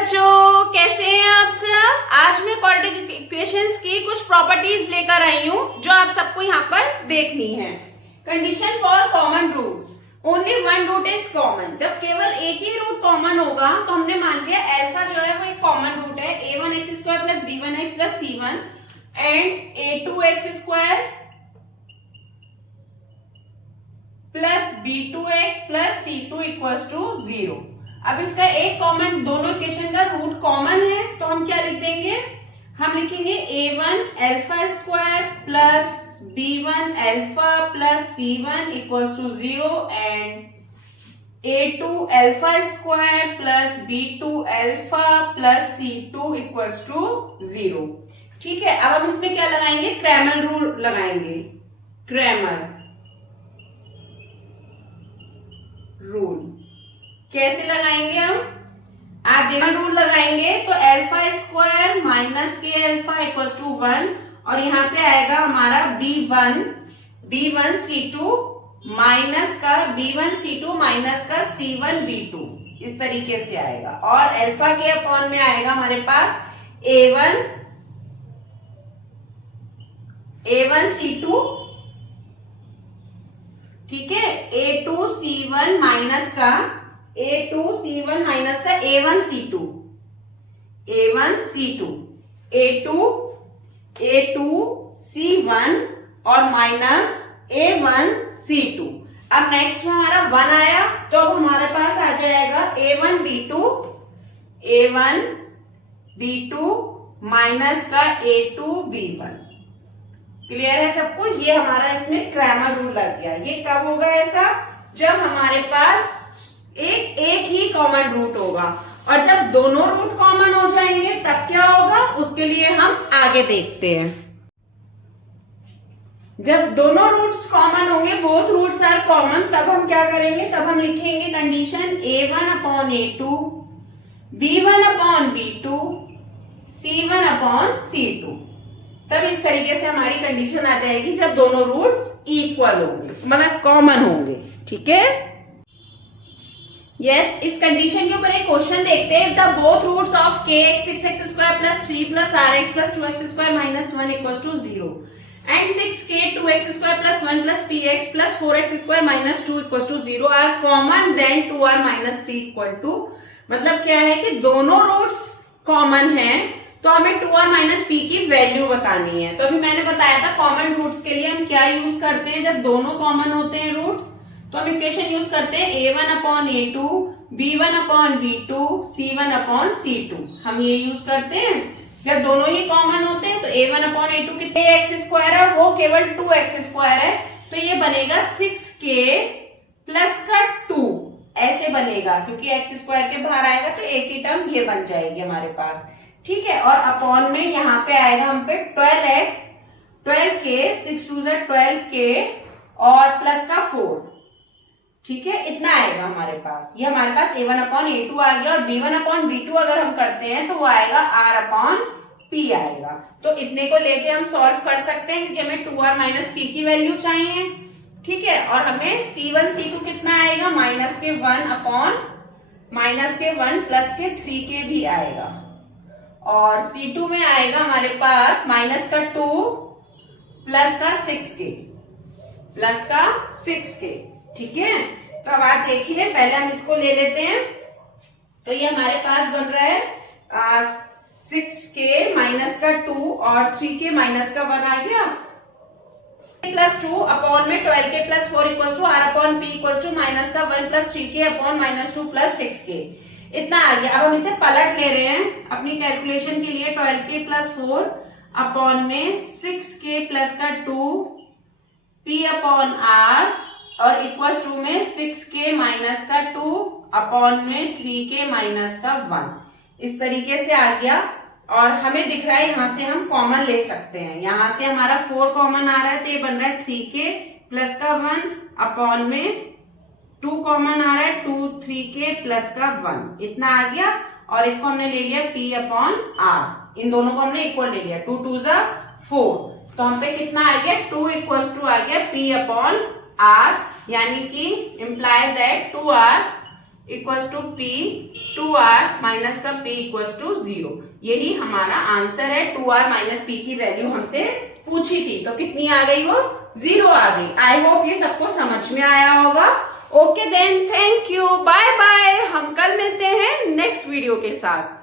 बच्चों, कैसे हैं आप सब। आज मैं क्वाड्रेटिक इक्वेशंस की कुछ प्रॉपर्टीज लेकर आई हूँ जो आप सबको यहाँ पर देखनी है। Condition for common roots, only one root is common. जब केवल एक ही रूट कॉमन होगा तो हमने मान लिया अल्फा जो है वो एक कॉमन रूट है, a1x square plus b1x plus c1 and a2x square plus b2x plus c2 equals to 0। अब इसका एक कॉमन, दोनों इक्वेशन का रूट कॉमन है तो हम क्या लिख देंगे, हम लिखेंगे a1 alpha square plus b1 alpha plus c1 equals to 0 and a2 alpha square plus b2 alpha plus c2 equals to 0। ठीक है, अब हम इसमें क्या लगाएंगे, क्रैमर रूल लगाएंगे। क्रैमर रूल कैसे लगाएंगे हम, आप देखो रूल लगाएंगे तो alpha square minus K alpha equals to 1 और यहाँ पे आएगा हमारा b1 c2 माइनस का b1 c2 माइनस का c1 b2, इस तरीके से आएगा। और अल्फा के अपॉन में आएगा हमारे पास a1 c2, ठीक है, a2 c1 माइनस का a2 c1 माइनस का a1 c2 a2 c1 और माइनस a1 c2। अब नेक्स्ट में हमारा 1 आया तो अब हमारे पास आ जाएगा a1 b2 माइनस का a2 b1। क्लियर है सबको, ये हमारा इसमें क्रैमर रूल लग गया। ये कब होगा ऐसा, जब हमारे पास एक ही कॉमन रूट होगा, और जब दोनों रूट कॉमन हो जाएंगे तब क्या होगा, उसके लिए हम आगे देखते हैं। जब दोनों रूट्स कॉमन होंगे, बोथ रूट्स आर कॉमन, तब हम क्या करेंगे, तब हम लिखेंगे condition a1 upon a2 b1 upon b2 c1 upon c2। तब इस तरीके से हमारी कंडीशन आ जाएगी जब दोनों रूट्स इक्वल होंगे, मतलब कॉमन होंगे। ठीक है, यस, इस कंडीशन के ऊपर एक क्वेश्चन देखते हैं। The both roots of kx 6x square plus 3 plus rx plus 2x square minus 1 equals to 0 and 6k 2x square plus 1 plus px plus 4x square minus 2 equals to 0 are common then 2r minus p equal to, मतलब क्या है कि दोनों roots common हैं तो हमें 2r minus p की value बतानी है। तो अभी मैंने बताया था कॉमन रूट्स के लिए हम क्या यूज करते हैं, जब दोनों कॉमन होते हैं रूट्स तो हम इक्वेशन यूज करते हैं a1 upon a2 b1 upon b2 c1 upon c2। हम ये यूज करते हैं जब दोनों ही कॉमन होते हैं। तो a1 अपॉन a2 कितने x स्क्वायर है, वो केवल 2x स्क्वायर है, तो ये बनेगा 6k प्लस का 2 ऐसे बनेगा, क्योंकि x स्क्वायर के बाहर आएगा तो एक ही टर्म ये बन जाएगी हमारे पास। ठीक है, और अपॉन में यहाँ पे आएगा हम पे 12k 6 2 12k और प्लस का 4। ठीक है, इतना आएगा हमारे पास। ये हमारे पास a1 अपॉन a2 आ गया, और b1 अपॉन b2 अगर हम करते हैं तो वो आएगा r अपॉन p आएगा। तो इतने को लेके हम सॉल्व कर सकते हैं क्योंकि हमें 2r माइनस p की वैल्यू चाहिए। ठीक है, और हमें c1 c2 कितना आएगा, माइनस के 1 अपॉन माइनस के 1 प्लस के 3k भी आएगा, और c2 में आएगा हमारे पास माइनस का 2 प्लस का 6k। ठीक है, तो अब आप देखिए, पहले हम इसको ले लेते हैं। तो ये हमारे पास बन रहा है 6k माइनस का 2 और 3k माइनस का 1 आ गया प्लस 2 अपॉन में 12k plus 4 equals to r upon p equals to minus का 1 plus 3k upon minus 2 plus 6k, इतना आ गया। अब हम इसे पलट ले रहे हैं अपनी कैलकुलेशन के लिए। 12k प्लस 4 अपॉन में 6k प्लस का 2 p अपॉन r और इक्वल्स टू में 6k माइनस का 2 अपॉन में 3k माइनस का 1, इस तरीके से आ गया। और हमें दिख रहा है यहाँ से हम कॉमन ले सकते हैं, यहाँ से हमारा 4 कॉमन आ रहा है तो ये बन रहा है 3k प्लस का 1 अपॉन में 2 कॉमन आ रहा है 2 3k प्लस का 1, इतना आ गया। और इसको हमने ले लिया p अपॉन r, इन दोनों को हमने इक्वल ले लिया, 2 2 4, तो हम पे कितना आ गया, 2 इक्वल्स टू आ गया p अपॉन r, यानी कि imply that 2r equals to p 2r minus का p इक्वल्स टू 0। यही हमारा आंसर है। 2r माइनस p की वैल्यू हमसे पूछी थी, तो कितनी आ गई? वो 0 आ गई। आई होप ये सबको समझ में आया होगा। Okay then, thank you, bye bye. हम कल मिलते हैं नेक्स्ट वीडियो के साथ।